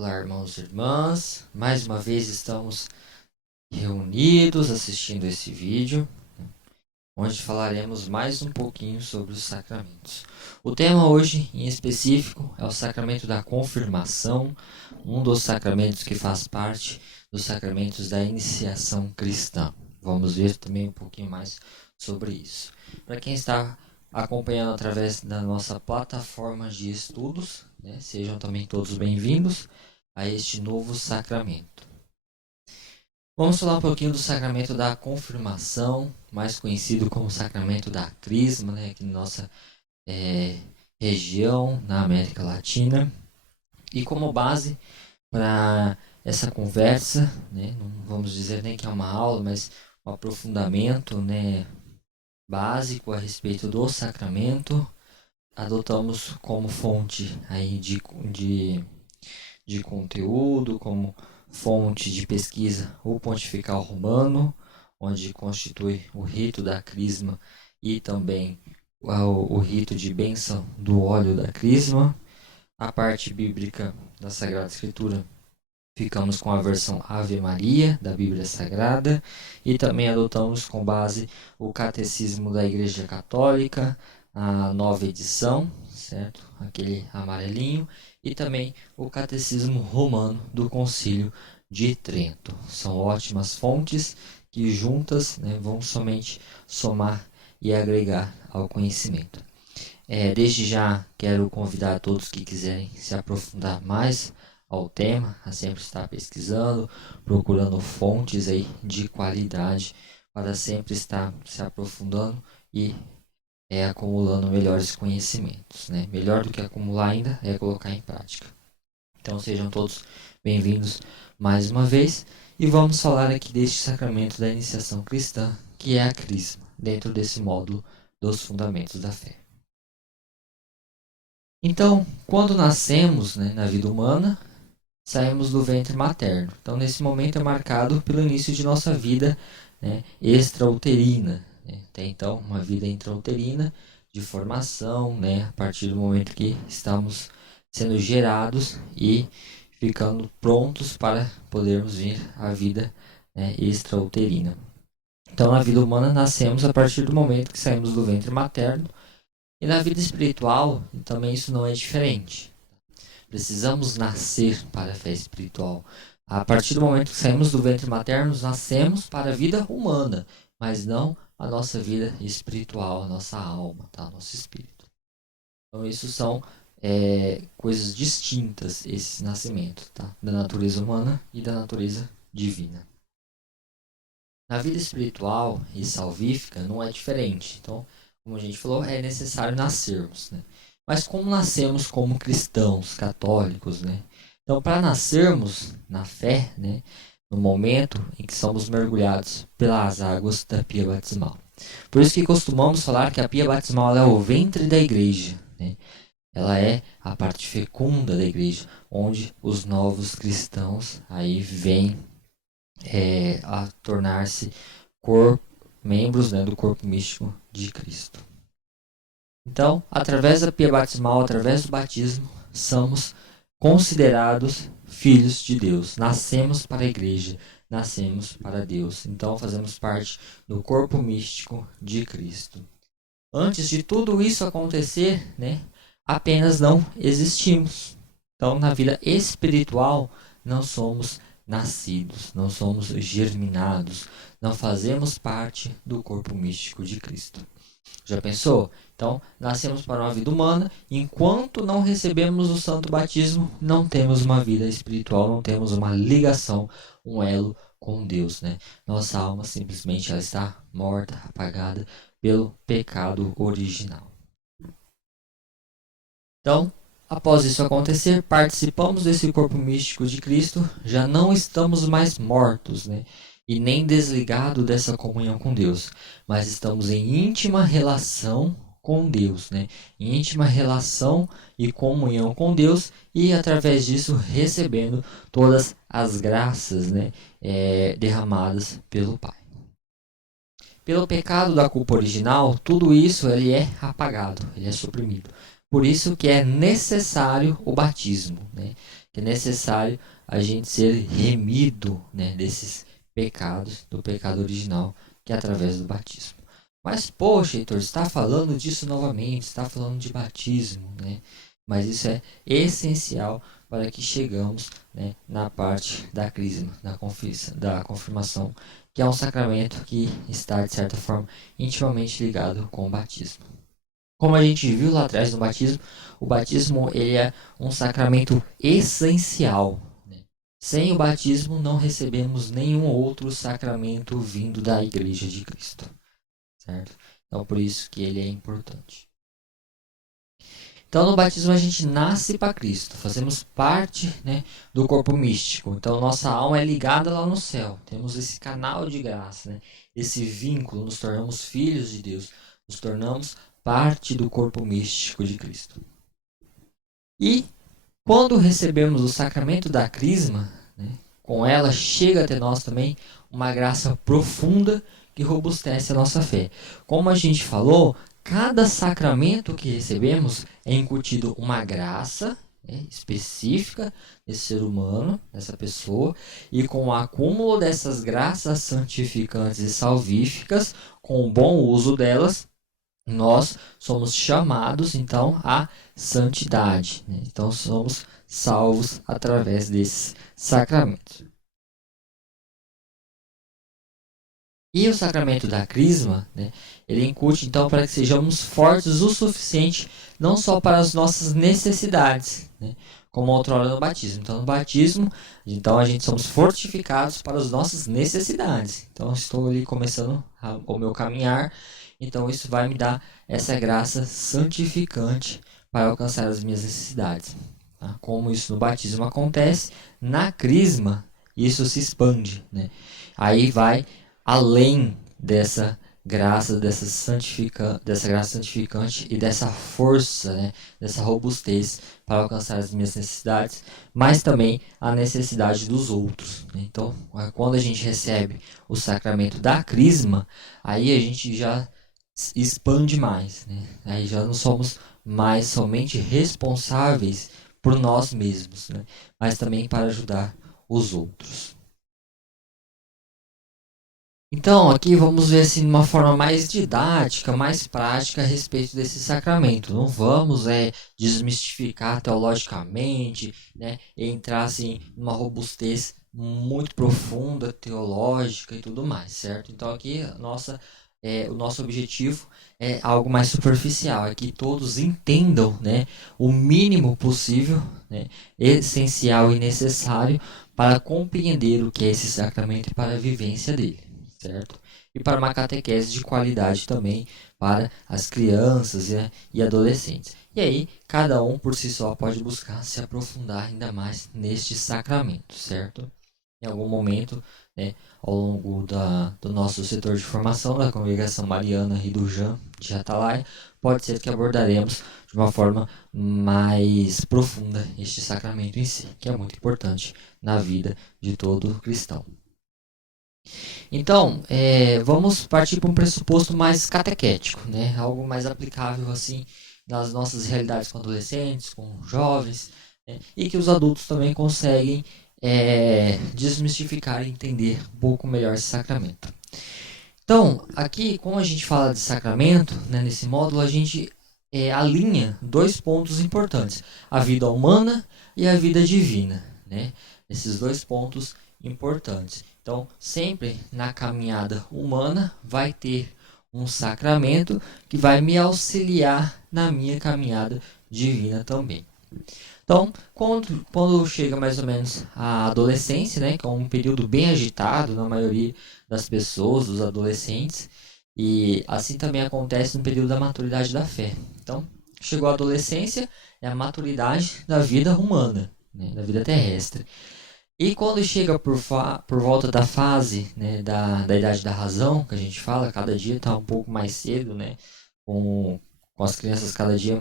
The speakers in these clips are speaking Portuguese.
Olá, irmãos e irmãs. Mais uma vez estamos reunidos assistindo esse vídeo, onde falaremos mais um pouquinho sobre os sacramentos. O tema hoje, em específico, é o sacramento da confirmação, um dos sacramentos que faz parte dos sacramentos da iniciação cristã. Vamos ver também um pouquinho mais sobre isso. Para quem está acompanhando através da nossa plataforma de estudos, sejam também todos bem-vindos a este novo sacramento. Vamos falar um pouquinho do sacramento da confirmação, mais conhecido como sacramento da crisma, aqui na nossa região, na América Latina. E como base para essa conversa, não vamos dizer nem que é uma aula, mas um aprofundamento básico a respeito do sacramento, adotamos como fonte aí de conteúdo, como fonte de pesquisa o Pontifical Romano, onde constitui o rito da crisma e também o rito de bênção do óleo da crisma. A parte bíblica da Sagrada Escritura, ficamos com a versão Ave Maria da Bíblia Sagrada e também adotamos com base o Catecismo da Igreja Católica, a nova edição, certo? Aquele amarelinho, e também o Catecismo Romano do Concílio de Trento. São ótimas fontes que juntas vão somente somar e agregar ao conhecimento. Desde já quero convidar a todos que quiserem se aprofundar mais ao tema, a sempre estar pesquisando, procurando fontes aí de qualidade para sempre estar se aprofundando e acumulando melhores conhecimentos. Melhor do que acumular ainda é colocar em prática. Então sejam todos bem-vindos mais uma vez e vamos falar aqui deste sacramento da iniciação cristã, que é a crisma, dentro desse módulo dos fundamentos da fé. Então, quando nascemos na vida humana, saímos do ventre materno. Então, nesse momento é marcado pelo início de nossa vida extrauterina. Até então, uma vida intrauterina de formação, a partir do momento que estamos sendo gerados e ficando prontos para podermos vir à vida extrauterina. Então, na vida humana, nascemos a partir do momento que saímos do ventre materno. E na vida espiritual, também isso não é diferente. Precisamos nascer para a fé espiritual. A partir do momento que saímos do ventre materno, nascemos para a vida humana, mas não a nossa vida espiritual, a nossa alma, o nosso espírito. Então, isso são coisas distintas, esses nascimentos, da natureza humana e da natureza divina. Na vida espiritual e salvífica não é diferente. Então, como a gente falou, é necessário nascermos. Mas como nascemos como cristãos, católicos, Então, para nascermos na fé, no momento em que somos mergulhados pelas águas da pia batismal. Por isso que costumamos falar que a pia batismal é o ventre da igreja. Ela é a parte fecunda da igreja, onde os novos cristãos aí vêm a tornar-se membros do corpo místico de Cristo. Então, através da pia batismal, através do batismo, somos considerados filhos de Deus. Nascemos para a igreja, nascemos para Deus. Então, fazemos parte do corpo místico de Cristo. Antes de tudo isso acontecer, apenas não existimos. Então, na vida espiritual, não somos nascidos, não somos germinados, não fazemos parte do corpo místico de Cristo. Já pensou? Então, nascemos para uma vida humana, enquanto não recebemos o santo batismo, não temos uma vida espiritual, não temos uma ligação, um elo com Deus. Nossa alma simplesmente ela está morta, apagada pelo pecado original. Então, após isso acontecer, participamos desse corpo místico de Cristo, já não estamos mais mortos, e nem desligados dessa comunhão com Deus, mas estamos em íntima relação com Deus, em íntima relação e comunhão com Deus, e através disso recebendo todas as graças derramadas pelo Pai. Pelo pecado da culpa original, tudo isso ele é apagado, ele é suprimido. Por isso que é necessário o batismo, né? Que é necessário a gente ser remido, né, desses pecados, do pecado original, que é através do batismo. Mas, poxa, Heitor, você está falando disso novamente, está falando de batismo, né? Mas isso é essencial para que chegamos, né, na parte da crisma, da confirmação, que é um sacramento que está, de certa forma, intimamente ligado com o batismo. Como a gente viu lá atrás no batismo, o batismo ele é um sacramento essencial, né? Sem o batismo não recebemos nenhum outro sacramento vindo da Igreja de Cristo, certo? Então por isso que ele é importante. Então no batismo a gente nasce para Cristo, fazemos parte, né, do corpo místico. Então nossa alma é ligada lá no céu. Temos esse canal de graça, né? Esse vínculo, nos tornamos filhos de Deus, nos tornamos parte do corpo místico de Cristo. E quando recebemos o sacramento da crisma, né, com ela chega até nós também uma graça profunda que robustece a nossa fé. Como a gente falou, cada sacramento que recebemos é incutido uma graça, né, específica desse ser humano, dessa pessoa, e com o acúmulo dessas graças santificantes e salvíficas, com o bom uso delas, nós somos chamados então à santidade, né? Então somos salvos através desses sacramentos. E o sacramento da crisma, né, ele incute então para que sejamos fortes o suficiente não só para as nossas necessidades, né, como outrora no batismo. Então no batismo, então a gente somos fortificados para as nossas necessidades. Então estou ali começando o meu caminhar, então isso vai me dar essa graça santificante para alcançar as minhas necessidades. Tá? Como isso no batismo acontece, na crisma isso se expande, né? Aí vai além dessa graça, dessa graça santificante e dessa força, né, dessa robustez para alcançar as minhas necessidades, mas também a necessidade dos outros, né? Então, quando a gente recebe o sacramento da crisma, aí a gente já expande mais, né? Aí já não somos mais somente responsáveis por nós mesmos, né, mas também para ajudar os outros. Então, aqui vamos ver assim de uma forma mais didática, mais prática a respeito desse sacramento. Não vamos desmistificar teologicamente, né, e entrar assim numa robustez muito profunda teológica e tudo mais, certo? Então aqui o nosso objetivo é algo mais superficial, é que todos entendam, né, o mínimo possível, né, essencial e necessário para compreender o que é esse sacramento e para a vivência dele, certo? E para uma catequese de qualidade também para as crianças, né, e adolescentes. E aí, cada um por si só pode buscar se aprofundar ainda mais neste sacramento, certo? Em algum momento, né, ao longo do nosso setor de formação da Congregação Mariana e do JAM de Atalaia, pode ser que abordaremos de uma forma mais profunda este sacramento em si, que é muito importante na vida de todo cristão. Então, vamos partir para um pressuposto mais catequético, né? Algo mais aplicável assim nas nossas realidades com adolescentes, com jovens, né? E que os adultos também conseguem desmistificar e entender um pouco melhor esse sacramento. Então, aqui, como a gente fala de sacramento, né, nesse módulo, a gente alinha dois pontos importantes: a vida humana e a vida divina, né? Esses dois pontos importantes. Então, sempre na caminhada humana vai ter um sacramento que vai me auxiliar na minha caminhada divina também. Então, quando chega mais ou menos a adolescência, né, que é um período bem agitado na maioria das pessoas, dos adolescentes, e assim também acontece no período da maturidade da fé. Então, chegou a adolescência, é a maturidade da vida humana, né, da vida terrestre. E quando chega por volta da fase, né, da idade da razão, que a gente fala, cada dia está um pouco mais cedo, né, com as crianças cada dia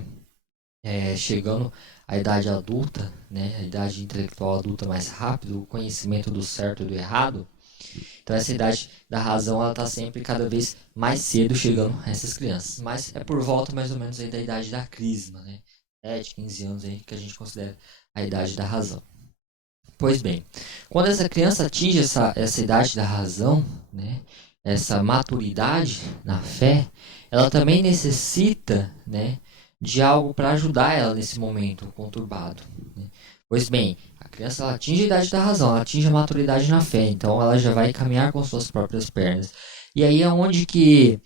chegando à idade adulta, né, a idade intelectual adulta mais rápido, o conhecimento do certo e do errado. Então essa idade da razão ela está sempre cada vez mais cedo chegando a essas crianças. Mas é por volta mais ou menos aí da idade da crisma, né? 7, 15 anos aí, que a gente considera a idade da razão. Pois bem, quando essa criança atinge essa idade da razão, né, essa maturidade na fé, ela também necessita, né, de algo para ajudar ela nesse momento conturbado. Né? Pois bem, a criança ela atinge a idade da razão, ela atinge a maturidade na fé, então ela já vai caminhar com suas próprias pernas. E aí é onde que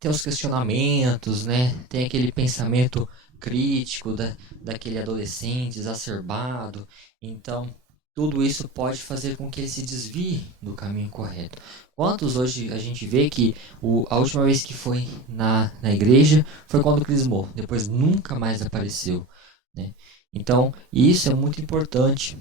tem os questionamentos, né, tem aquele pensamento crítico daquele adolescente exacerbado. Então, tudo isso pode fazer com que ele se desvie do caminho correto. Quantos hoje a gente vê que a última vez que foi na igreja foi quando crismou, depois nunca mais apareceu, né? Então, isso é muito importante,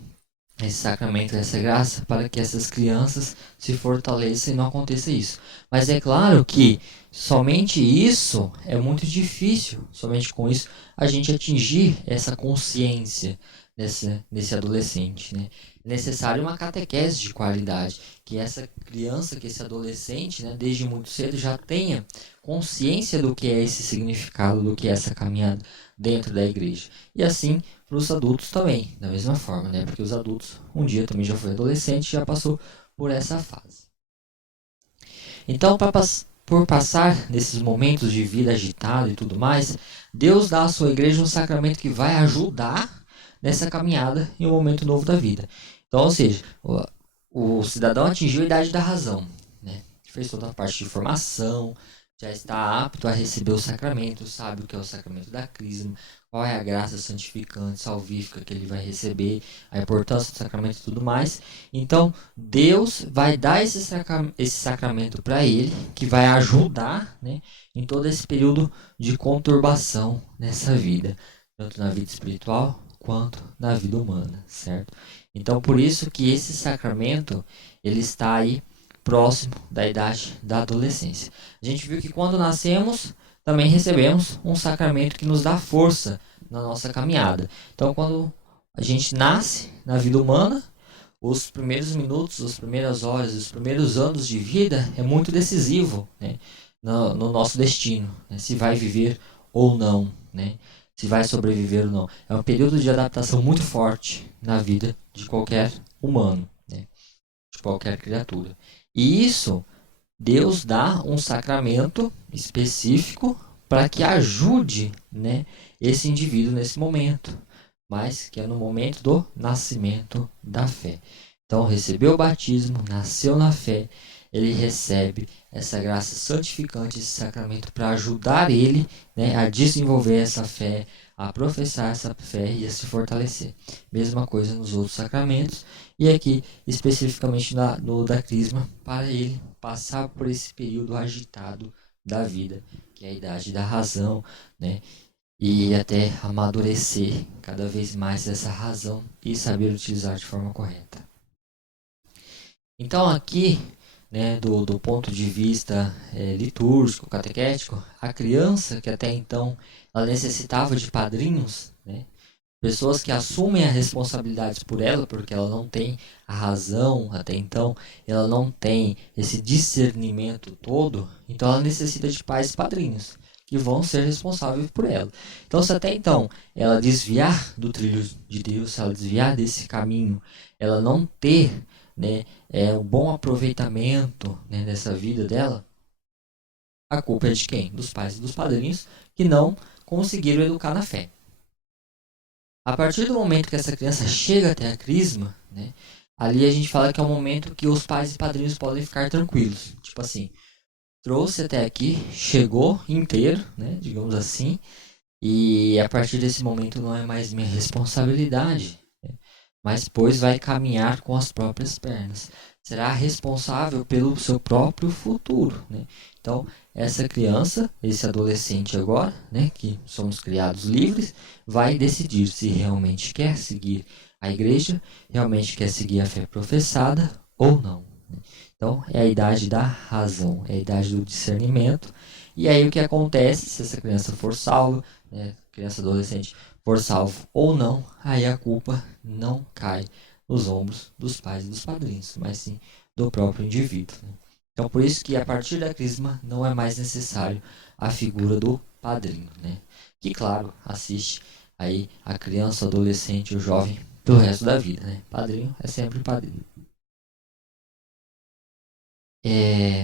esse sacramento, essa graça, para que essas crianças se fortaleçam e não aconteça isso. Mas é claro que somente isso é muito difícil, somente com isso, a gente atingir essa consciência desse adolescente. Né? É necessário uma catequese de qualidade, que essa criança, que esse adolescente, né, desde muito cedo, já tenha consciência do que é esse significado, do que é essa caminhada dentro da igreja. E assim para os adultos também, da mesma forma, né? Porque os adultos, um dia também já foi adolescente e já passou por essa fase. Então, por passar nesses momentos de vida agitada e tudo mais, Deus dá à sua igreja um sacramento que vai ajudar nessa caminhada em um momento novo da vida. Então, ou seja, o cidadão atingiu a idade da razão, né? Fez toda a parte de formação, já está apto a receber o sacramento, sabe o que é o sacramento da crisma, qual é a graça santificante, salvífica que ele vai receber, a importância do sacramento e tudo mais. Então, Deus vai dar esse sacramento para ele, que vai ajudar, né, em todo esse período de conturbação nessa vida, tanto na vida espiritual quanto na vida humana, certo? Então, por isso que esse sacramento ele está aí próximo da idade da adolescência. A gente viu que quando nascemos, também recebemos um sacramento que nos dá força na nossa caminhada. Então, quando a gente nasce na vida humana, os primeiros minutos, as primeiras horas, os primeiros anos de vida é muito decisivo, né, no nosso destino, né, se vai viver ou não, né, se vai sobreviver ou não. É um período de adaptação muito forte na vida de qualquer humano, né, de qualquer criatura. E isso Deus dá um sacramento específico para que ajude, né, esse indivíduo nesse momento, mas que é no momento do nascimento da fé. Então, recebeu o batismo, nasceu na fé, ele recebe essa graça santificante, esse sacramento para ajudar ele, né, a desenvolver essa fé, a professar essa fé e a se fortalecer. Mesma coisa nos outros sacramentos, e aqui especificamente no da Crisma, para ele passar por esse período agitado da vida, que é a idade da razão, né? E até amadurecer cada vez mais essa razão e saber utilizar de forma correta. Então aqui, né, do ponto de vista litúrgico, catequético, a criança que até então ela necessitava de padrinhos, né, pessoas que assumem as responsabilidades por ela, porque ela não tem a razão até então, ela não tem esse discernimento todo, então ela necessita de pais e padrinhos que vão ser responsáveis por ela. Então, se até então ela desviar do trilho de Deus, se ela desviar desse caminho, ela não ter, né, um bom aproveitamento, né, dessa vida dela, a culpa é de quem? Dos pais e dos padrinhos que não conseguiram educar na fé. A partir do momento que essa criança chega até a crisma, né, ali a gente fala que é o momento que os pais e padrinhos podem ficar tranquilos. Tipo assim, trouxe até aqui, chegou inteiro, né, digamos assim, e a partir desse momento não é mais minha responsabilidade, né, mas depois vai caminhar com as próprias pernas. Será responsável pelo seu próprio futuro, né? Então, essa criança, esse adolescente agora, né, que somos criados livres, vai decidir se realmente quer seguir a igreja, realmente quer seguir a fé professada ou não. Né? Então, é a idade da razão, é a idade do discernimento. E aí o que acontece se essa criança for salva, né, criança adolescente for salvo ou não, aí a culpa não cai nos ombros dos pais e dos padrinhos, mas sim do próprio indivíduo. Né? Então, por isso que a partir da crisma não é mais necessário a figura do padrinho, né? Que, claro, assiste aí a criança, o adolescente, o jovem pro resto da vida, né? Padrinho é sempre padrinho.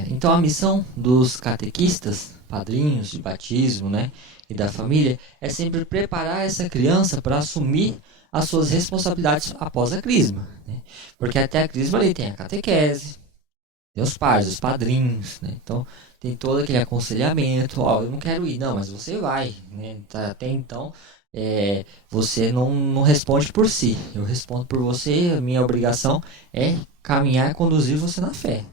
Então a missão dos catequistas, padrinhos de batismo, né, e da família, é sempre preparar essa criança para assumir as suas responsabilidades após a crisma, né? Porque até a crisma ali tem a catequese, tem os pais, os padrinhos, né? Então tem todo aquele aconselhamento, ó, eu não quero ir, não, mas você vai, né? Até então você não responde por si, eu respondo por você, a minha obrigação é caminhar e conduzir você na fé.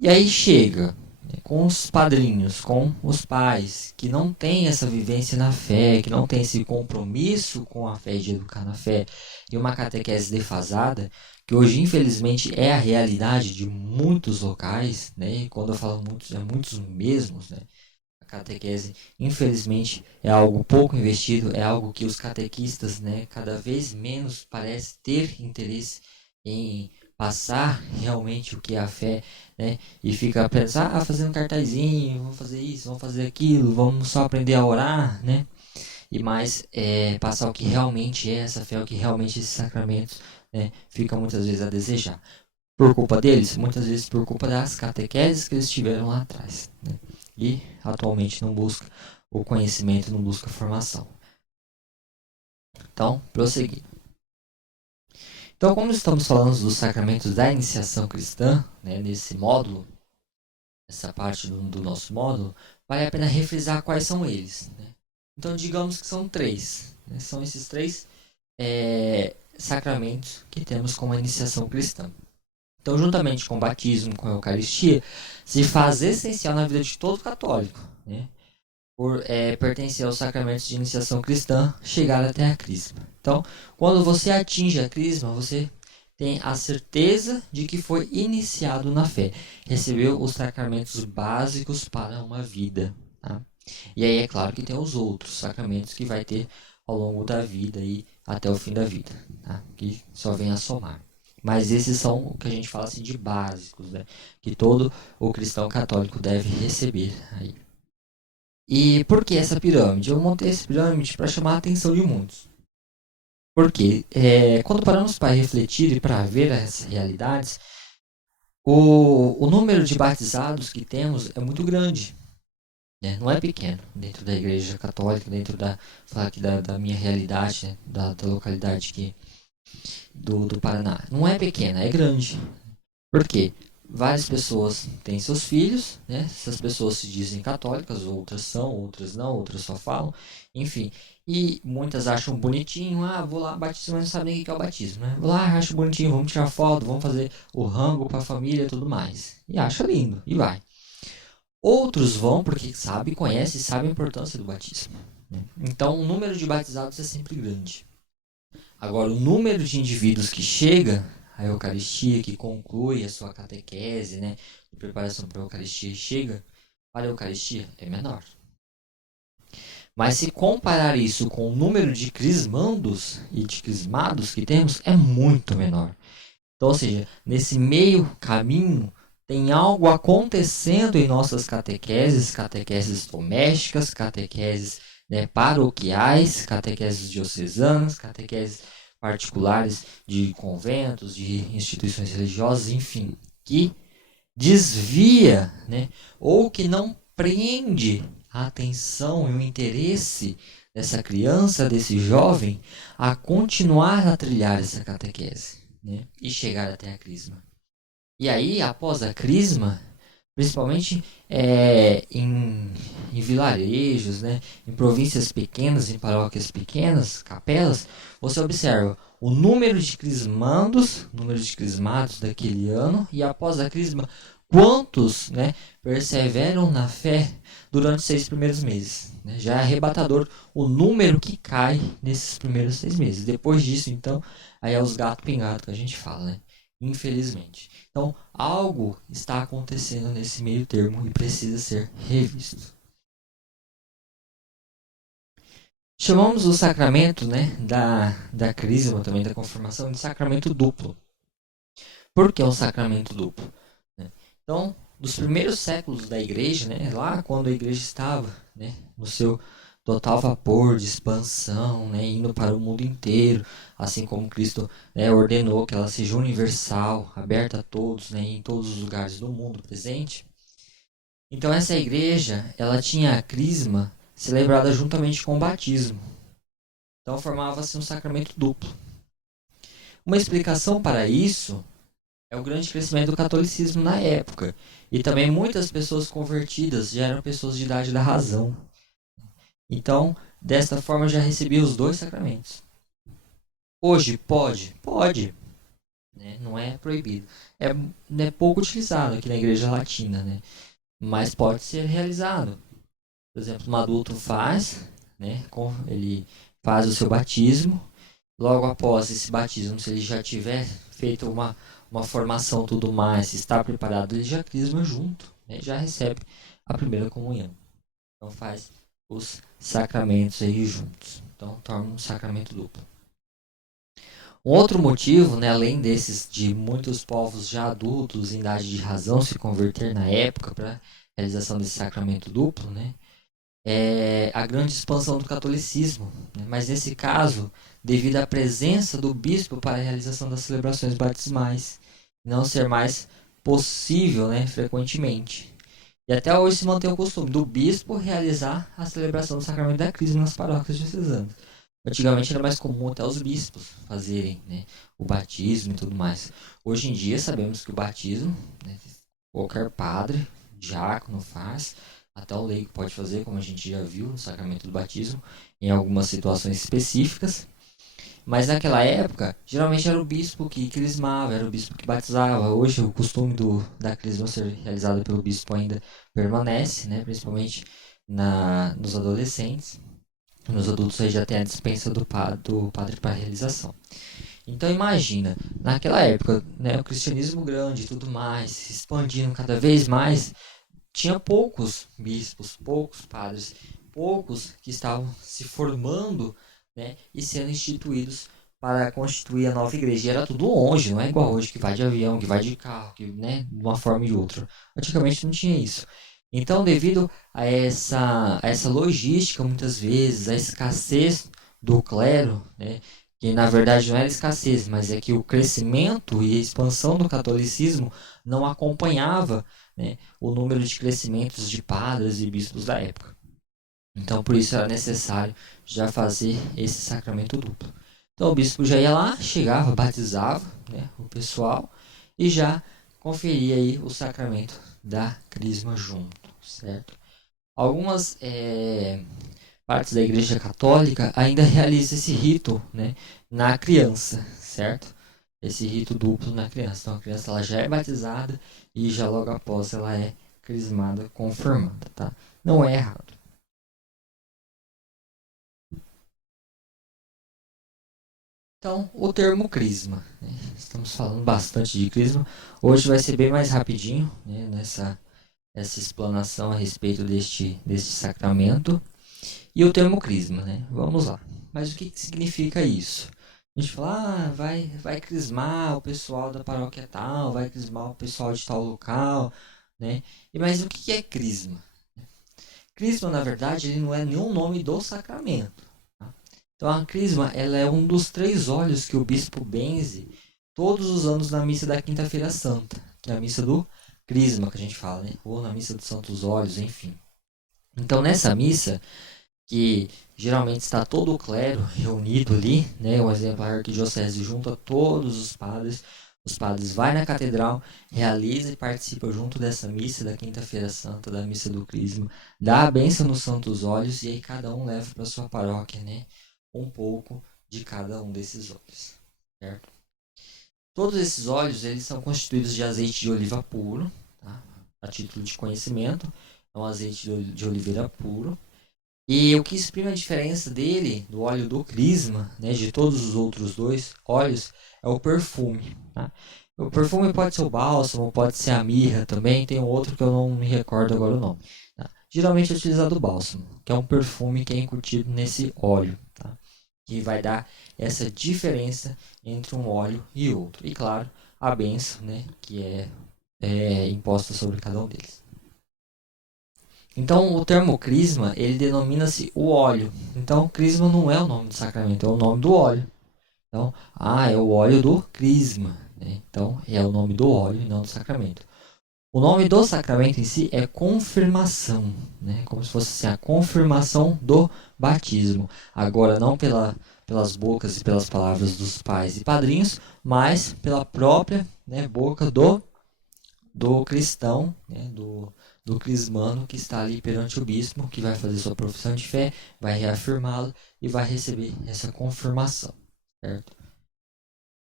E aí chega, né, com os padrinhos, com os pais, que não têm essa vivência na fé, que não tem esse compromisso com a fé de educar na fé, e uma catequese defasada, que hoje infelizmente é a realidade de muitos locais, né? E quando eu falo muitos, é muitos mesmos, né? A catequese, infelizmente, é algo pouco investido, é algo que os catequistas, né, cada vez menos parece ter interesse em passar realmente o que é a fé, né, e fica pensando, fazendo cartazinho, vamos fazer isso, vamos fazer aquilo, vamos só aprender a orar, né, e mais passar o que realmente é essa fé, o que realmente esses sacramentos, né, fica muitas vezes a desejar. Por culpa deles, muitas vezes por culpa das catequeses que eles tiveram lá atrás, né? E atualmente não busca o conhecimento, não busca a formação. Então, prosseguir. Então, como estamos falando dos sacramentos da iniciação cristã, né, nesse módulo, essa parte do nosso módulo, vale a pena refrisar quais são eles, né? Então, digamos que são três, né? São esses três sacramentos que temos como a iniciação cristã. Então, juntamente com o batismo, com a Eucaristia, se faz essencial na vida de todo católico, né? Por pertencer aos sacramentos de iniciação cristã, chegar até a crisma. Então, quando você atinge a crisma, você tem a certeza de que foi iniciado na fé, recebeu os sacramentos básicos para uma vida. Tá? E aí é claro que tem os outros sacramentos que vai ter ao longo da vida e até o fim da vida, tá? Que só vem a somar. Mas esses são o que a gente fala assim de básicos, né? Que todo o cristão católico deve receber aí. E por que essa pirâmide? Eu montei essa pirâmide para chamar a atenção de muitos. Porque quando paramos para refletir e para ver essas realidades, o número de batizados que temos é muito grande, né? Não é pequeno dentro da igreja católica, dentro falar aqui da minha realidade, né? da localidade aqui do Paraná. Não é pequena, é grande. Por quê? Várias pessoas têm seus filhos, né? Essas pessoas se dizem católicas, outras são, outras não, outras só falam, enfim. E muitas acham bonitinho, vou lá, batismo, mas não sabem nem o que é o batismo, né? Vou lá, acho bonitinho, vamos tirar foto, vamos fazer o rango para a família e tudo mais. E acha lindo, e vai. Outros vão porque sabem, conhecem e sabem a importância do batismo, né? Então o número de batizados é sempre grande. Agora, o número de indivíduos que chega à Eucaristia, que conclui a sua catequese, né, de preparação para a Eucaristia, chega para a Eucaristia, é menor. Mas se comparar isso com o número de crismandos e de crismados que temos, é muito menor. Então, ou seja, nesse meio caminho, tem algo acontecendo em nossas catequeses domésticas, catequeses, né, paroquiais, catequeses diocesanas, catequeses particulares de conventos, de instituições religiosas, enfim, que desvia, né, ou que não prende a atenção e o interesse dessa criança, desse jovem, a continuar a trilhar essa catequese, né, e chegar até a crisma. E aí, após a crisma, principalmente em vilarejos, né, em províncias pequenas, em paróquias pequenas, capelas, você observa o número de crismandos, número de crismados daquele ano, e após a crisma, quantos, né, perseveram na fé durante os 6 primeiros meses. Né? Já é arrebatador o número que cai nesses primeiros 6 meses. Depois disso, então, aí é os gatos pingados que a gente fala, né? Infelizmente. Então, algo está acontecendo nesse meio termo e precisa ser revisto. Chamamos o sacramento, né, da crisma, também da confirmação, de sacramento duplo. Por que um sacramento duplo? Então, dos primeiros séculos da igreja, né, lá quando a igreja estava, né, no seu total vapor de expansão, né, indo para o mundo inteiro, assim como Cristo, né, ordenou que ela seja universal, aberta a todos, né, em todos os lugares do mundo presente. Então essa igreja, ela tinha a crisma celebrada juntamente com o batismo. Então formava-se um sacramento duplo. Uma explicação para isso é o grande crescimento do catolicismo na época. E também muitas pessoas convertidas já eram pessoas de idade da razão. Então, desta forma, já recebi os dois sacramentos. Hoje, pode? Pode. Né? Não é proibido. É pouco utilizado aqui na Igreja Latina, né? Mas pode ser realizado. Por exemplo, um adulto faz, né? Ele faz o seu batismo. Logo após esse batismo, se ele já tiver feito uma formação tudo mais, se está preparado, ele já crisma junto, né? Já recebe a primeira comunhão. Então faz os sacramentos aí juntos. Então torna um sacramento duplo. Um outro motivo, né, além desses de muitos povos já adultos em idade de razão se converter na época para a realização desse sacramento duplo, né, é a grande expansão do catolicismo. Né, mas nesse caso, devido à presença do bispo para a realização das celebrações batismais, não ser mais possível, né, frequentemente. E até hoje se mantém o costume do bispo realizar a celebração do sacramento da crisma nas paróquias diocesanas. Antigamente era mais comum até os bispos fazerem, né, o batismo e tudo mais. Hoje em dia sabemos que o batismo, né, qualquer padre, diácono faz, até o leigo pode fazer, como a gente já viu no sacramento do batismo, em algumas situações específicas. Mas naquela época, geralmente era o bispo que crismava, era o bispo que batizava. Hoje o costume da crisma ser realizada pelo bispo ainda permanece, né, principalmente nos adolescentes. Nos adultos aí já tem a dispensa do padre para a realização. Então imagina, naquela época, né, o cristianismo grande e tudo mais, se expandindo cada vez mais, tinha poucos bispos, poucos padres, poucos que estavam se formando, né, e sendo instituídos para constituir a nova igreja. E era tudo longe, não é igual hoje que vai de avião, que vai de carro, que, né, de uma forma e de outra. Antigamente não tinha isso. Então, devido a essa logística, muitas vezes, a escassez do clero, né, que na verdade não era escassez, mas é que o crescimento e a expansão do catolicismo não acompanhava, né, o número de crescimentos de padres e bispos da época. Então, por isso era necessário já fazer esse sacramento duplo. Então, o bispo já ia lá, chegava, batizava, né, o pessoal e já conferia aí o sacramento da crisma junto, certo? Algumas partes da Igreja Católica ainda realizam esse rito, né, na criança, certo? Esse rito duplo na criança. Então, a criança ela já é batizada e já logo após ela é crismada, confirmada, tá? Não é errado. Então, o termo crisma, né? Estamos falando bastante de crisma. Hoje vai ser bem mais rapidinho, né, essa explanação a respeito deste sacramento. E o termo crisma, né? Vamos lá. Mas o que significa isso? A gente fala, vai crismar o pessoal da paróquia tal, vai crismar o pessoal de tal local, né? Mas o que é crisma? Crisma, na verdade, ele não é nenhum nome do sacramento. Tá? Então, a crisma ela é um dos três óleos que o bispo benze todos os anos na missa da Quinta-feira Santa, que é a missa do crisma que a gente fala, né? Ou na missa dos Santos Óleos, enfim. Então, nessa missa, que geralmente está todo o clero reunido ali, né? Um exemplo, a arquidiocese junta todos os padres vai na catedral, realiza e participa junto dessa missa da Quinta-feira Santa, da missa do Crisma, dá a bênção nos santos óleos e aí cada um leva para sua paróquia, né? Um pouco de cada um desses óleos, certo? Todos esses óleos, eles são constituídos de azeite de oliva puro, tá? A título de conhecimento, é um azeite de oliveira puro. E o que exprime a diferença dele, do óleo do crisma, né, de todos os outros dois óleos, é o perfume. Tá? O perfume pode ser o bálsamo, pode ser a mirra também, tem um outro que eu não me recordo agora o nome. Tá? Geralmente é utilizado o bálsamo, que é um perfume que é incutido nesse óleo, tá? Que vai dar essa diferença entre um óleo e outro. E claro, a bênção, né, que é imposta sobre cada um deles. Então, o termo crisma, ele denomina-se o óleo. Então, crisma não é o nome do sacramento, é o nome do óleo. Então, é o óleo do crisma, né? Então, é o nome do óleo e não do sacramento. O nome do sacramento em si é confirmação, né? Como se fosse assim, a confirmação do batismo. Agora, não pelas bocas e pelas palavras dos pais e padrinhos, mas pela própria, né, boca do cristão, né, do crismano que está ali perante o bispo, que vai fazer sua profissão de fé, vai reafirmá-lo e vai receber essa confirmação, certo?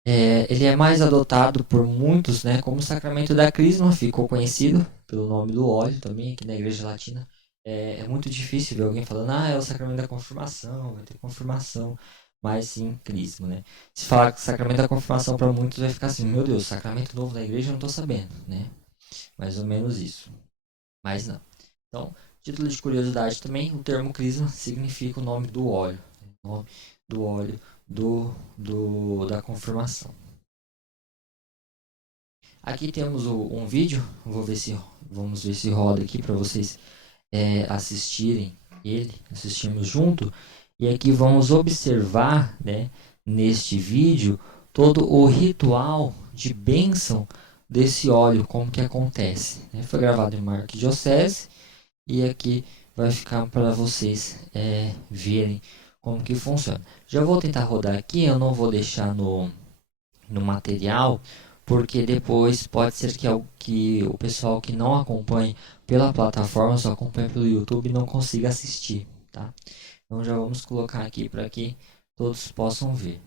Ele é mais adotado por muitos, né, como o sacramento da crisma, ficou conhecido pelo nome do óleo também, aqui na Igreja Latina. É muito difícil ver alguém falando, é o sacramento da confirmação, vai ter confirmação, mas sim crisma, né? Se falar que sacramento da confirmação para muitos vai ficar assim, meu Deus, sacramento novo da igreja eu não estou sabendo, né? Mais ou menos isso, mas não. Então, título de curiosidade também, o termo crisma significa o nome do óleo, o nome do óleo da confirmação. Aqui temos um vídeo, vamos ver se roda aqui para vocês assistirem ele, assistimos junto. E aqui vamos observar, né, neste vídeo todo o ritual de bênção desse óleo, como que acontece. Né? Foi gravado em uma arquidiocese e aqui vai ficar para vocês verem como que funciona. Já vou tentar rodar aqui, eu não vou deixar no material, porque depois pode ser que o pessoal que não acompanhe pela plataforma, só acompanha pelo YouTube, não consiga assistir, tá? Então já vamos colocar aqui para que todos possam ver.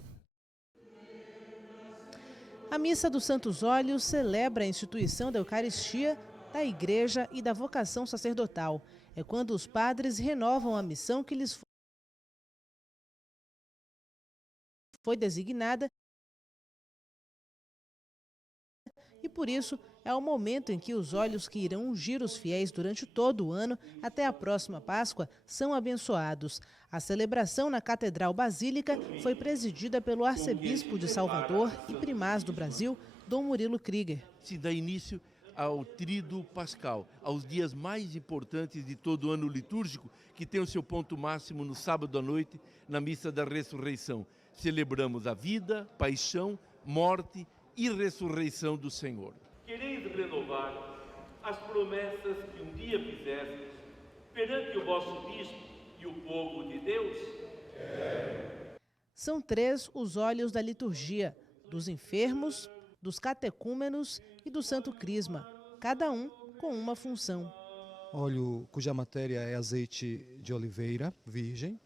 A Missa dos Santos Óleos celebra a instituição da Eucaristia, da Igreja e da vocação sacerdotal. É quando os padres renovam a missão que lhes foi designada e, por isso, é o momento em que os óleos que irão ungir os fiéis durante todo o ano, até a próxima Páscoa, são abençoados. A celebração na Catedral Basílica foi presidida pelo arcebispo de Salvador e primaz do Brasil, Dom Murilo Krieger. Se dá início ao tríduo pascal, aos dias mais importantes de todo o ano litúrgico, que tem o seu ponto máximo no sábado à noite, na Missa da Ressurreição. Celebramos a vida, paixão, morte e ressurreição do Senhor. Quereis renovar as promessas que um dia fizestes perante o vosso bispo e o povo de Deus? São 3 os óleos da liturgia: dos enfermos, dos catecúmenos e do Santo Crisma, cada um com uma função. Óleo cuja matéria é azeite de oliveira virgem,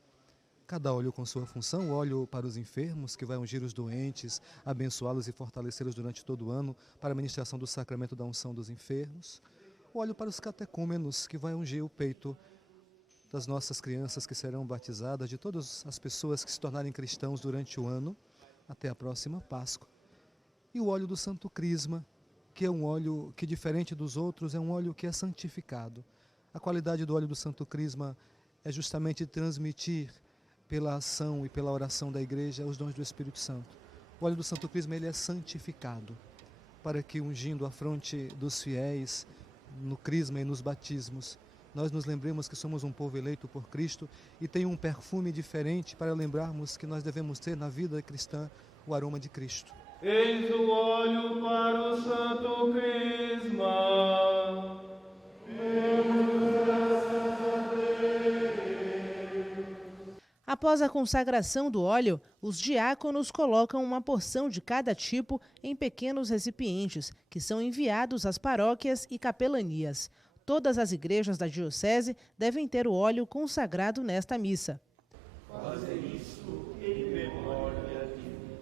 cada óleo com sua função. O óleo para os enfermos, que vai ungir os doentes, abençoá-los e fortalecê-los durante todo o ano, para a ministração do sacramento da unção dos enfermos. O óleo para os catecúmenos, que vai ungir o peito das nossas crianças que serão batizadas, de todas as pessoas que se tornarem cristãos durante o ano, até a próxima Páscoa. E o óleo do Santo Crisma, que é um óleo que, diferente dos outros, é um óleo que é santificado. A qualidade do óleo do Santo Crisma é justamente transmitir pela ação e pela oração da igreja os dons do Espírito Santo. O óleo do Santo Crisma, ele é santificado, para que, ungindo a fronte dos fiéis, no crisma e nos batismos, nós nos lembremos que somos um povo eleito por Cristo e tem um perfume diferente para lembrarmos que nós devemos ter na vida cristã o aroma de Cristo. Eis o óleo para o Santo Crisma. Após a consagração do óleo, os diáconos colocam uma porção de cada tipo em pequenos recipientes, que são enviados às paróquias e capelanias. Todas as igrejas da diocese devem ter o óleo consagrado nesta missa. Fazer isso em memória de mim.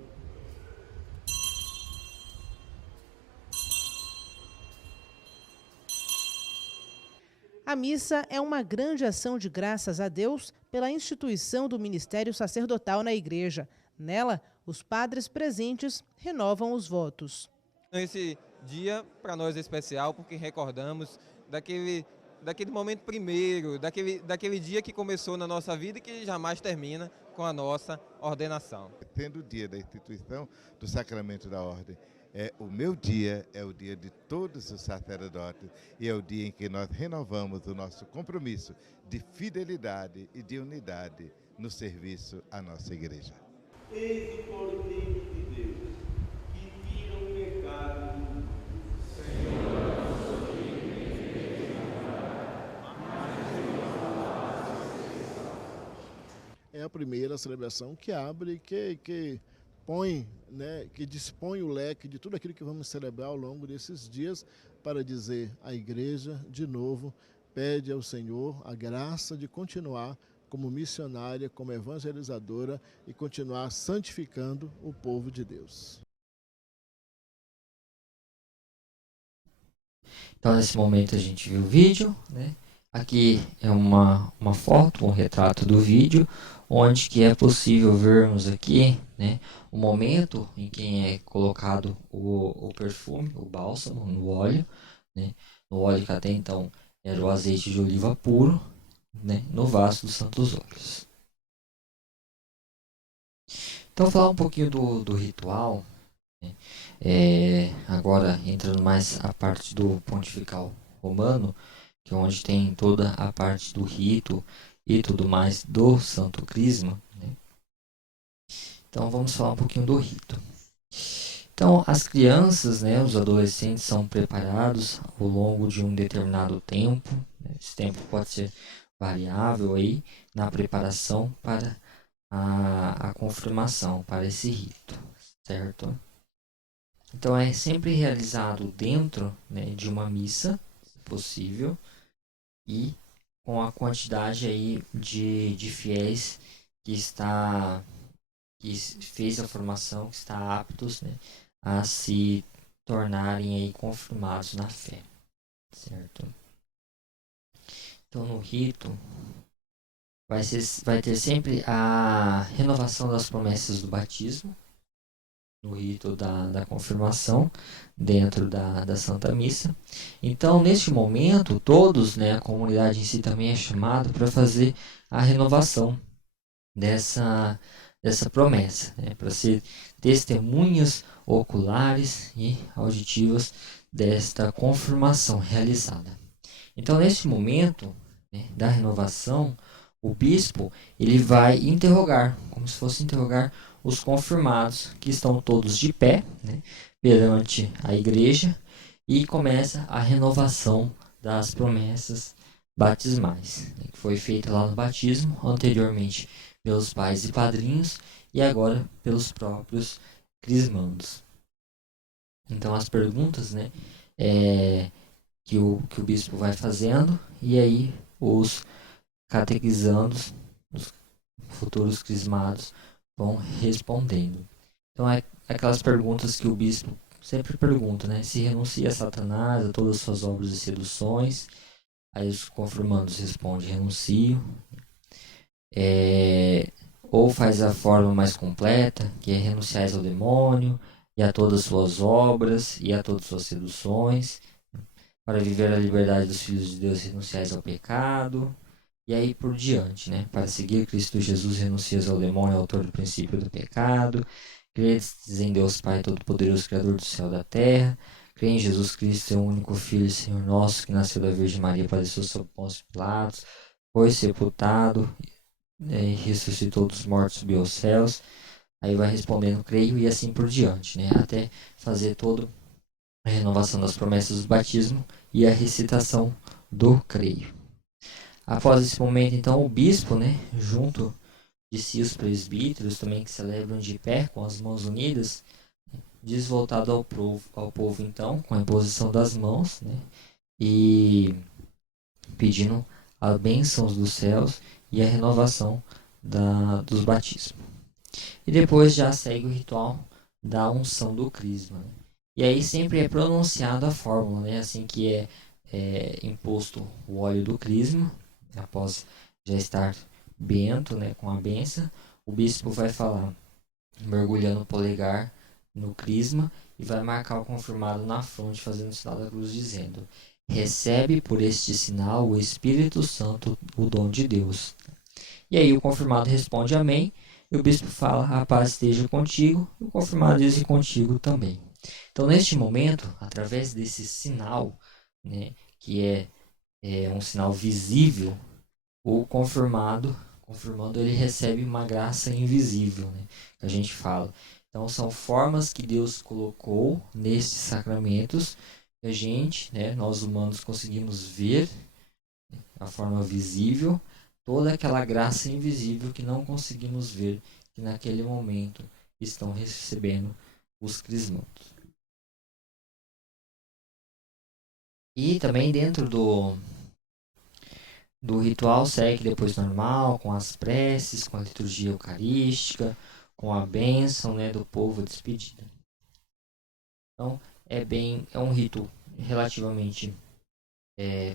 A missa é uma grande ação de graças a Deus pela instituição do ministério sacerdotal na igreja. Nela, os padres presentes renovam os votos. Esse dia para nós é especial porque recordamos daquele momento primeiro, daquele dia que começou na nossa vida e que jamais termina com a nossa ordenação. Tendo o dia da instituição do Sacramento da Ordem O meu dia é o dia de todos os sacerdotes e é o dia em que nós renovamos o nosso compromisso de fidelidade e de unidade no serviço à nossa igreja. Eis o Cordeiro de Deus, que tira o pecado do mundo. É a primeira celebração que abre, que põe, né, que dispõe o leque de tudo aquilo que vamos celebrar ao longo desses dias, para dizer à igreja, de novo, pede ao Senhor a graça de continuar como missionária, como evangelizadora e continuar santificando o povo de Deus. Então, nesse momento a gente viu o vídeo, né? Aqui é uma foto, um retrato do vídeo, onde que é possível vermos aqui, né, o momento em que é colocado o perfume, o bálsamo, no óleo, né, no óleo que até então era o azeite de oliva puro, né, no vaso dos santos óleos. Então, falar um pouquinho do ritual, né, agora entrando mais a parte do pontifical romano, que é onde tem toda a parte do rito e tudo mais do Santo Crisma, né? Então vamos falar um pouquinho do rito. Então as crianças, né, os adolescentes são preparados ao longo de um determinado tempo, né? Esse tempo pode ser variável aí na preparação para a confirmação, para esse rito, certo? Então é sempre realizado dentro, né, de uma missa, se possível, e com a quantidade aí de fiéis que fez a formação, que está aptos, né, a se tornarem aí confirmados na fé, certo? Então no rito vai ter sempre a renovação das promessas do batismo, no rito da confirmação, dentro da Santa Missa. Então, neste momento, todos, né, a comunidade em si também é chamada para fazer a renovação dessa promessa, né, para ser testemunhas oculares e auditivas desta confirmação realizada. Então, neste momento, né, da renovação, o bispo ele vai interrogar, como se fosse interrogar os confirmados, que estão todos de pé, né, perante a igreja, e começa a renovação das promessas batismais, né, que foi feita lá no batismo, anteriormente pelos pais e padrinhos, e agora pelos próprios crismandos. Então as perguntas, né, que o bispo vai fazendo, e aí os catequizandos, os futuros crismados, vão respondendo. Então é aquelas perguntas que o bispo sempre pergunta, né? Se renuncia a Satanás, a todas as suas obras e seduções. Aí os confirmandos respondem, renuncio. Ou faz a forma mais completa, que é renunciais ao demônio, e a todas as suas obras, e a todas as suas seduções. Para viver a liberdade dos filhos de Deus, renunciais ao pecado. E aí por diante, né? Para seguir Cristo Jesus, renuncias ao demônio, autor do princípio do pecado. Credes em Deus Pai Todo-Poderoso, Criador do céu e da terra. Crê em Jesus Cristo, seu único Filho, Senhor nosso, que nasceu da Virgem Maria, padeceu sob Pôncio Pilatos, foi sepultado, e ressuscitou dos mortos, subiu aos céus. Aí vai respondendo, creio, e assim por diante, né? Até fazer toda a renovação das promessas do batismo e a recitação do creio. Após esse momento, então, o bispo, né, junto de si os presbíteros, também que celebram de pé, com as mãos unidas, diz voltado ao povo, então, com a imposição das mãos, né, e pedindo as bênçãos dos céus e a renovação dos batismos. E depois já segue o ritual da unção do crisma, né? E aí sempre é pronunciado a fórmula, né, assim que é imposto o óleo do crisma, após já estar bento, né, com a benção, o bispo vai falar, mergulhando o polegar no crisma, e vai marcar o confirmado na fronte, fazendo o sinal da cruz, dizendo: recebe por este sinal o Espírito Santo, o dom de Deus. E aí o confirmado responde amém, e o bispo fala: a paz esteja contigo, e o confirmado diz: e contigo também. Então, neste momento, através desse sinal, né, que é um sinal visível, o confirmando, ele recebe uma graça invisível, né, que a gente fala. Então, são formas que Deus colocou nesses sacramentos que a gente, né, nós humanos, conseguimos ver a forma visível, toda aquela graça invisível que não conseguimos ver, que naquele momento estão recebendo os crismandos. E também dentro do ritual segue depois normal, com as preces, com a liturgia eucarística, com a bênção, né, do povo despedida. Então, é um rito relativamente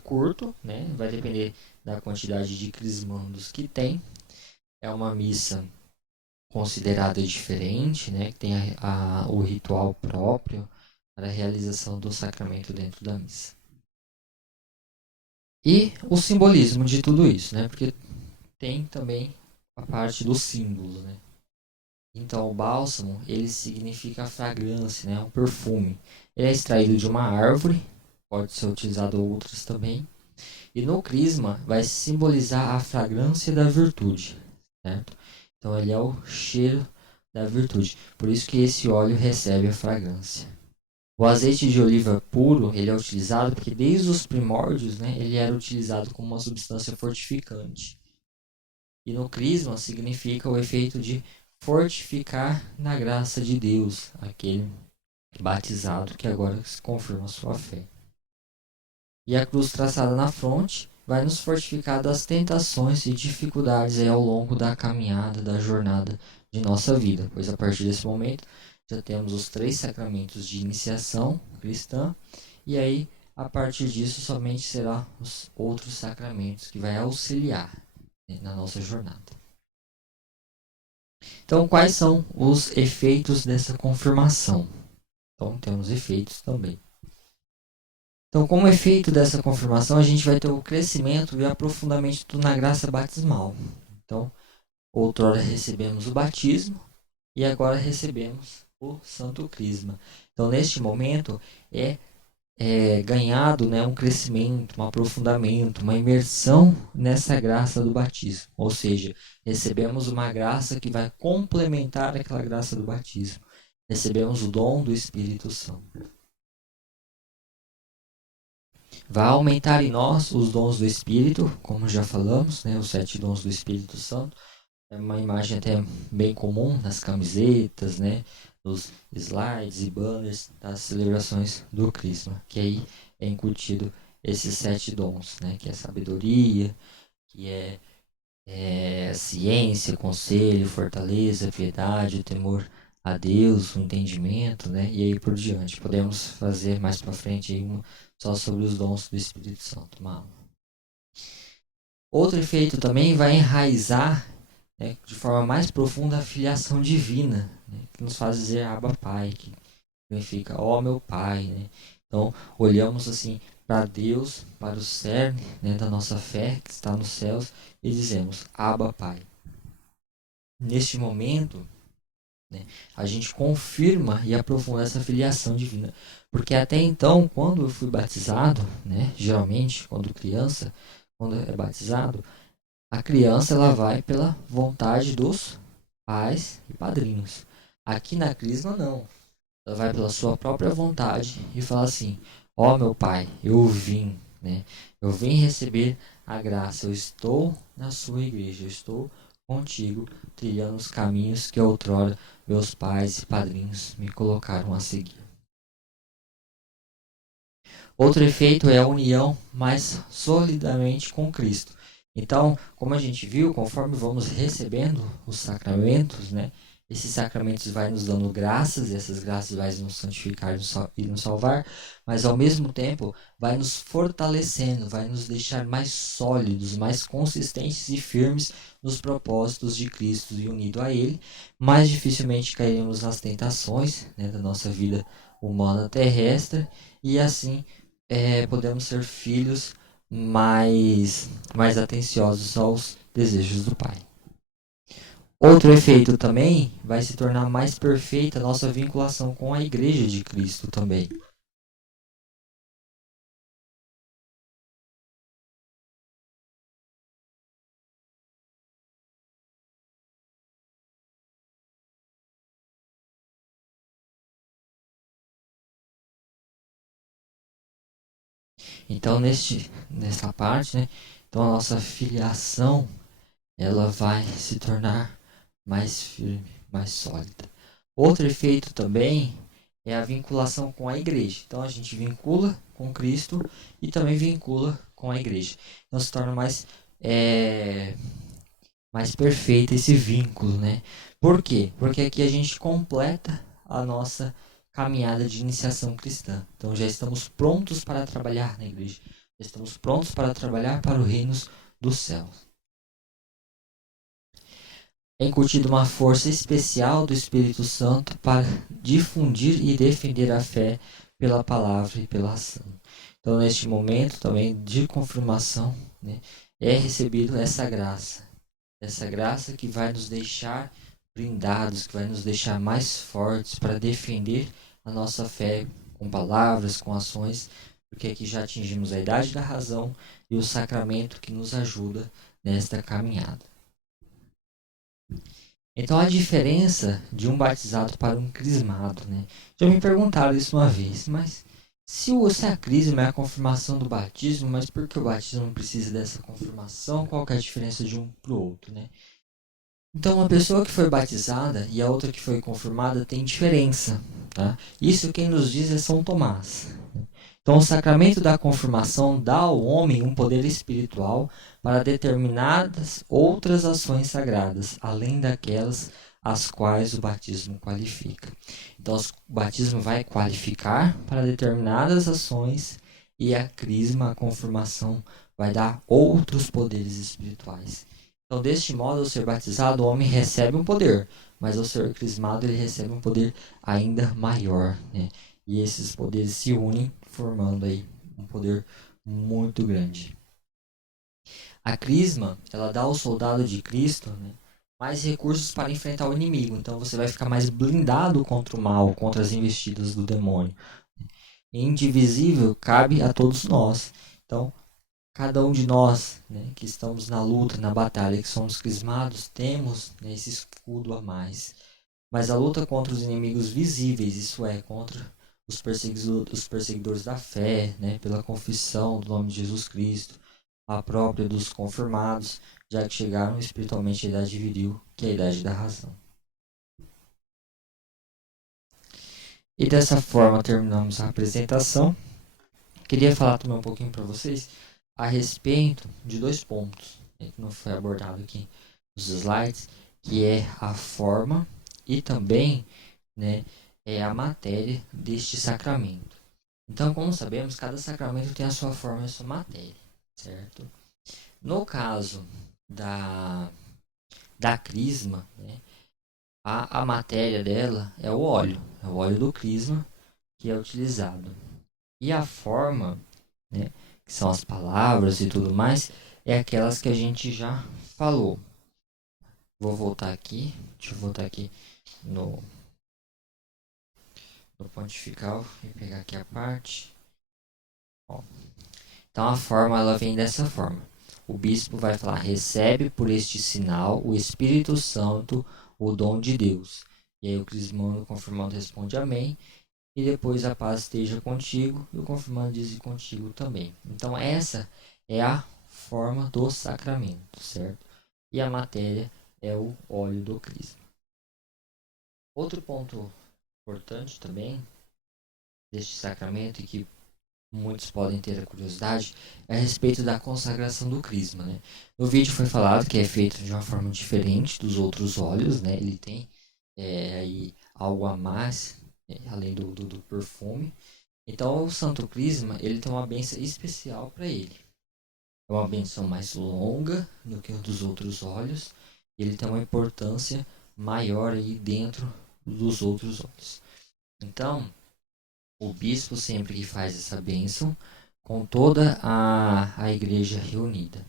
curto, né, vai depender da quantidade de crismandos que tem. É uma missa considerada diferente, né, que tem o ritual próprio para a realização do sacramento dentro da missa. E o simbolismo de tudo isso, né? Porque tem também a parte do símbolo, né? Então, o bálsamo, ele significa fragrância, né? Um perfume. Ele é extraído de uma árvore, pode ser utilizado outras também. E no crisma vai simbolizar a fragrância da virtude, certo? Então, ele é o cheiro da virtude. Por isso que esse óleo recebe a fragrância. O azeite de oliva puro, ele é utilizado porque desde os primórdios, né, ele era utilizado como uma substância fortificante. E no crisma significa o efeito de fortificar na graça de Deus, aquele batizado que agora se confirma a sua fé. E a cruz traçada na fronte vai nos fortificar das tentações e dificuldades aí ao longo da caminhada, da jornada de nossa vida, pois a partir desse momento já temos os 3 sacramentos de iniciação cristã, e aí, a partir disso, somente será os outros sacramentos que vai auxiliar, né, na nossa jornada. Então, quais são os efeitos dessa confirmação? Então, temos efeitos também. Então, como efeito dessa confirmação, a gente vai ter o crescimento e aprofundamento na graça batismal. Então, outrora recebemos o batismo e agora recebemos o Santo Crisma. Então, neste momento, é ganhado, né, um crescimento, um aprofundamento, uma imersão nessa graça do batismo. Ou seja, recebemos uma graça que vai complementar aquela graça do batismo. Recebemos o dom do Espírito Santo. Vai aumentar em nós os dons do Espírito, como já falamos, né, os 7 dons do Espírito Santo. É uma imagem até bem comum nas camisetas, né, nos slides e banners das celebrações do Crisma, que aí é incutido esses 7 dons, né, que é sabedoria, que é ciência, conselho, fortaleza, piedade, o temor a Deus, o entendimento, né, e aí por diante. Podemos fazer mais para frente aí só sobre os dons do Espírito Santo, uma aula. Outro efeito também vai enraizar, né, de forma mais profunda a filiação divina, né, que nos faz dizer Abba Pai, que significa ó meu Pai, né? Então olhamos assim para Deus, para o cerne, né, da nossa fé que está nos céus e dizemos Abba Pai. Neste momento, né, a gente confirma e aprofunda essa filiação divina, porque até então, quando eu fui batizado, né, geralmente quando criança, quando é batizado, a criança ela vai pela vontade dos pais e padrinhos. Aqui na Crisma não. Ela vai pela sua própria vontade e fala assim: ó meu pai, eu vim, né? Eu vim receber a graça. Eu estou na sua igreja. Eu estou contigo, trilhando os caminhos que outrora meus pais e padrinhos me colocaram a seguir. Outro efeito é a união mais solidamente com Cristo. Então, como a gente viu, conforme vamos recebendo os sacramentos, né, esses sacramentos vai nos dando graças, e essas graças vai nos santificar e nos salvar, mas ao mesmo tempo vai nos fortalecendo, vai nos deixar mais sólidos, mais consistentes e firmes nos propósitos de Cristo e unido a Ele. Mais dificilmente cairemos nas tentações, né, da nossa vida humana terrestre, e assim podemos ser filhos mais atenciosos aos desejos do Pai. Outro efeito também vai se tornar mais perfeita a nossa vinculação com a Igreja de Cristo também. Então, nessa parte, né, então a nossa filiação, ela vai se tornar mais firme, mais sólida. Outro efeito também é a vinculação com a igreja. Então, a gente vincula com Cristo e também vincula com a igreja. Então, se torna mais perfeito esse vínculo, né? Por quê? Porque aqui a gente completa a nossa caminhada de iniciação cristã. Então já estamos prontos para trabalhar na igreja. Já estamos prontos para trabalhar para o reino dos céus. É incutida uma força especial do Espírito Santo para difundir e defender a fé pela palavra e pela ação. Então, neste momento também de confirmação, né, é recebido essa graça que vai nos deixar blindados, que vai nos deixar mais fortes para defender a nossa fé com palavras, com ações, porque aqui já atingimos a idade da razão e o sacramento que nos ajuda nesta caminhada. Então, a diferença de um batizado para um crismado, né? Já me perguntaram isso uma vez, mas se a crisma é a confirmação do batismo, mas por que o batismo não precisa dessa confirmação? Qual que é a diferença de um para o outro, né? Então, uma pessoa que foi batizada e a outra que foi confirmada tem diferença, tá? Isso quem nos diz é São Tomás. Então, o sacramento da confirmação dá ao homem um poder espiritual para determinadas outras ações sagradas, além daquelas as quais o batismo qualifica. Então, o batismo vai qualificar para determinadas ações e a crisma, a confirmação, vai dar outros poderes espirituais. Então, deste modo, ao ser batizado, o homem recebe um poder, mas ao ser crismado, ele recebe um poder ainda maior, né? E esses poderes se unem, formando aí um poder muito grande. A crisma, ela dá ao soldado de Cristo, né, mais recursos para enfrentar o inimigo. Então você vai ficar mais blindado contra o mal, contra as investidas do demônio. Indivisível cabe a todos nós. Então, cada um de nós, né, que estamos na luta, na batalha, que somos crismados, temos, né, esse escudo a mais. Mas a luta contra os inimigos visíveis, isso é, contra os perseguidores da fé, né, pela confissão do nome de Jesus Cristo, a própria dos confirmados, já que chegaram espiritualmente à idade viril, que é a idade da razão. E dessa forma terminamos a apresentação. Queria falar também um pouquinho para vocês a respeito de 2 pontos, né, que não foi abordado aqui nos slides, que é a forma e também, né, é a matéria deste sacramento. Então, como sabemos, cada sacramento tem a sua forma e a sua matéria, certo? No caso da crisma, né, a matéria dela é o óleo do crisma que é utilizado. E a forma, né, que são as palavras e tudo mais, é aquelas que a gente já falou. Deixa eu voltar aqui no pontifical e pegar aqui a parte. Ó. Então a forma ela vem dessa forma. O bispo vai falar: recebe por este sinal o Espírito Santo, o dom de Deus. E aí o crismando, o confirmando responde amém. E depois a paz esteja contigo. E o confirmando diz e contigo também. Então essa é a forma do sacramento, certo? E a matéria é o óleo do crisma. Outro ponto importante também deste sacramento, e que muitos podem ter a curiosidade, é a respeito da consagração do crisma, né? No vídeo foi falado que é feito de uma forma diferente dos outros óleos, né? Ele tem aí algo a mais, além do perfume. Então o Santo Crisma, ele tem uma bênção especial para ele. É uma bênção mais longa do que o dos outros óleos. Ele tem uma importância maior aí dentro dos outros óleos. Então, o bispo sempre que faz essa bênção com toda a igreja reunida.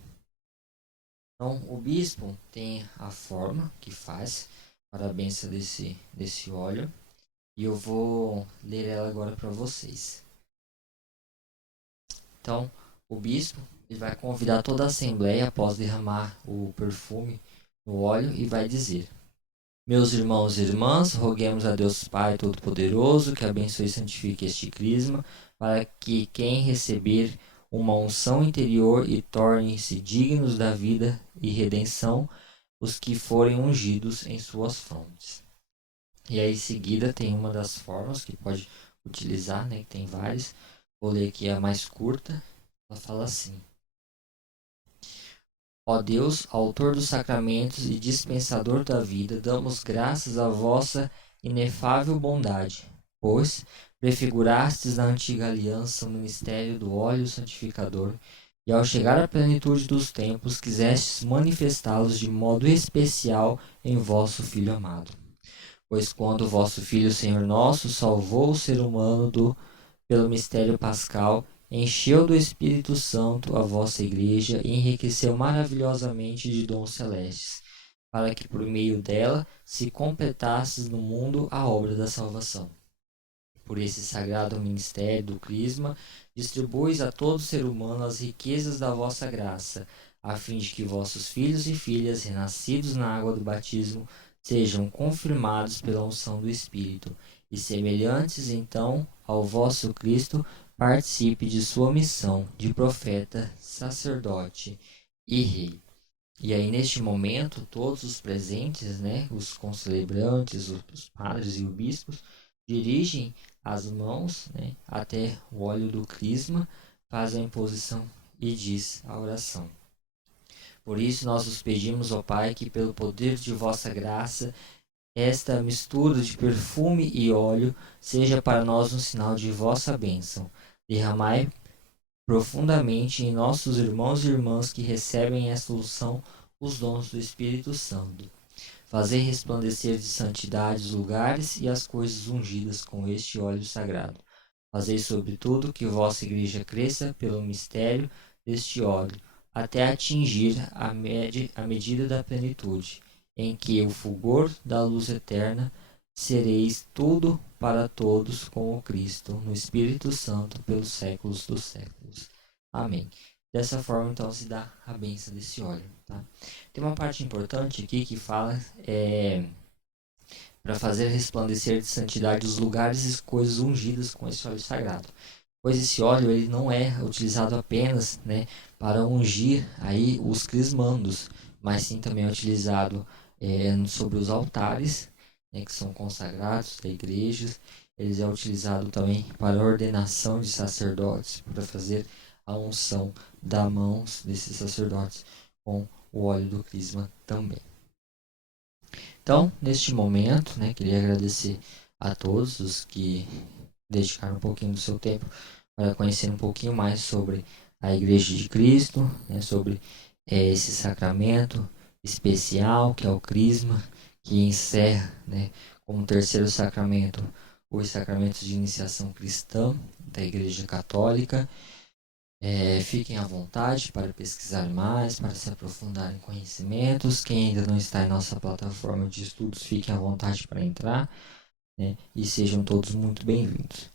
Então, o bispo tem a forma que faz para a bênção desse óleo. E eu vou ler ela agora para vocês. Então, o bispo ele vai convidar toda a assembleia após derramar o perfume no óleo e vai dizer: meus irmãos e irmãs, roguemos a Deus Pai Todo-Poderoso que abençoe e santifique este crisma, para que quem receber uma unção interior e torne-se dignos da vida e redenção os que forem ungidos em suas frontes. E aí em seguida tem uma das formas que pode utilizar, né, que tem várias. Vou ler aqui a mais curta. Ela fala assim: ó Deus, autor dos sacramentos e dispensador da vida, damos graças à vossa inefável bondade, pois prefigurastes na antiga aliança o ministério do óleo santificador, e ao chegar à plenitude dos tempos, quisestes manifestá-los de modo especial em vosso Filho amado. Pois quando vosso Filho, Senhor nosso, salvou o ser humano pelo mistério pascal, encheu do Espírito Santo a vossa igreja e enriqueceu maravilhosamente de dons celestes, para que por meio dela se completasses no mundo a obra da salvação. Por esse sagrado ministério do Crisma, distribuis a todo ser humano as riquezas da vossa graça, a fim de que vossos filhos e filhas, renascidos na água do batismo, sejam confirmados pela unção do Espírito, e semelhantes então ao vosso Cristo, participe de sua missão de profeta, sacerdote e rei. E aí neste momento todos os presentes, né, os concelebrantes, os padres e os bispos, dirigem as mãos, né, até o óleo do crisma, faz a imposição e diz a oração. Por isso nós os pedimos, ó Pai, que pelo poder de vossa graça, esta mistura de perfume e óleo seja para nós um sinal de vossa bênção. Derramai profundamente em nossos irmãos e irmãs que recebem esta unção os dons do Espírito Santo. Fazei resplandecer de santidade os lugares e as coisas ungidas com este óleo sagrado. Fazei sobretudo que vossa igreja cresça pelo mistério deste óleo, até atingir a medida da plenitude, em que o fulgor da luz eterna sereis tudo para todos com o Cristo, no Espírito Santo, pelos séculos dos séculos. Amém. Dessa forma, então, se dá a bênção desse óleo. Tá? Tem uma parte importante aqui que fala para fazer resplandecer de santidade os lugares e coisas ungidas com esse óleo sagrado. Pois esse óleo ele não é utilizado apenas, né, para ungir aí os crismandos, mas sim também é utilizado sobre os altares, né, que são consagrados da igreja. Ele é utilizado também para a ordenação de sacerdotes, para fazer a unção das mãos desses sacerdotes com o óleo do crisma também. Então, neste momento, né, queria agradecer a todos os que dedicaram um pouquinho do seu tempo para conhecer um pouquinho mais sobre a Igreja de Cristo, né, sobre esse sacramento especial que é o crisma, que encerra, né, como terceiro sacramento os sacramentos de iniciação cristã da Igreja Católica. Fiquem à vontade para pesquisar mais, para se aprofundar em conhecimentos. Quem ainda não está em nossa plataforma de estudos, fiquem à vontade para entrar, né? E sejam todos muito bem-vindos.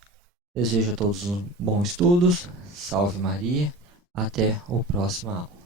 Desejo a todos bons estudos. Salve Maria. Até a próxima aula.